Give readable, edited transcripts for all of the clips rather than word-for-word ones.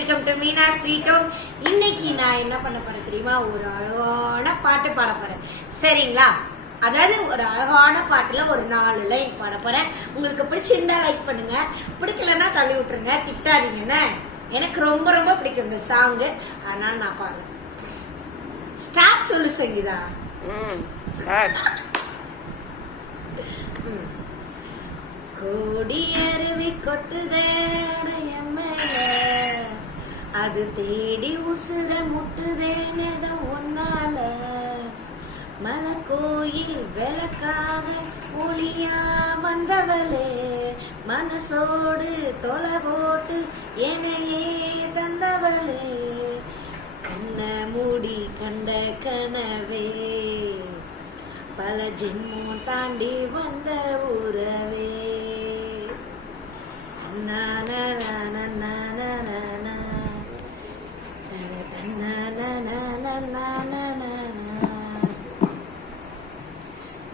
Welcome to Meena sweet home. இன்னைக்கு நான் என்ன பண்ண போறேன் தெரியுமா? ஒரு அழகான பாட்டு பாட போறேன். சரிங்களா? அதாவது ஒரு அழகான பாட்டுல ஒரு 4 லைன் பாட போறேன். உங்களுக்கு பிடிச்சிருந்தா லைக் பண்ணுங்க, பிடிக்கலன்னா தள்ளி விட்டுருங்க, திட்டாதீங்கன்னு. எனக்கு ரொம்ப ரொம்ப பிடிக்கும் இந்த சாங், அதனால நான் பாடுறேன். ஸ்டார்ட் சொல்லு சங்கீதா. கோடி அருவி கொட்டுதே அது தேடி உசுர முட்டுதேனத ஒன்னால மலை கோயில் விளக்காக ஒளியா வந்தவளே மனசோடு தொலை போட்டு என்னையே தந்தவளே கண்ண மூடி கண்ட கனவே பல ஜென்மம் தாண்டி வந்த உறவே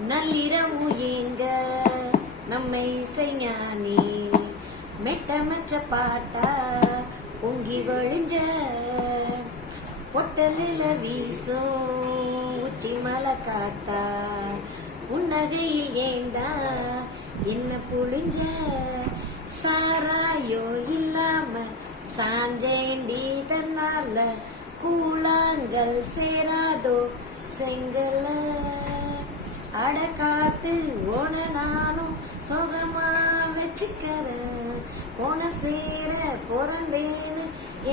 நள்ளிரவு ஏங்க நம்மை இசைஞானி மெட்டமச்ச பாட்டா பொங்கி வழிஞ்ச பொட்டலில வீசும் உச்சி மலை காட்டா புன்னகையில் ஏந்தா என்ன புழிஞ்ச சாராயோ இல்லாம சாஞ்சேண்டி தன்னால கூழாங்கல் சேராதோ செங்கல அட காத்து ஓன நானும் சுகமா வச்சுக்கிறேன் போன சேர பிறந்தேன்னு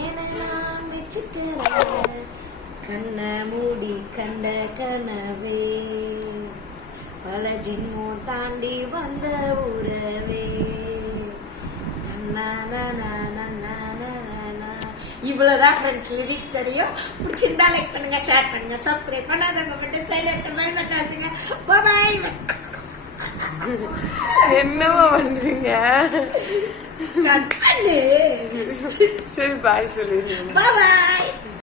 என நான் வச்சுக்கிறேன் கண்ண மூடி கண்ட கனவே பல ஜென்மம் தாண்டி வந்த உறவே. இவ்வளவுதான் ஃப்ரெண்ட்ஸ், லிரிக்ஸ் தெரியும். பிடிச்சிருந்தா லைக் பண்ணுங்க, ஷேர் பண்ணுங்க, சப்ஸ்கிரைப் பண்ணாதவங்க மட்டும் சைலண்ட் பெல் பட்டன் அழுத்துங்க. பாய். என்னவா பண்றீங்க? கட் பண்ணு. சரி பாய் சொல்லிடுங்க. பாய்.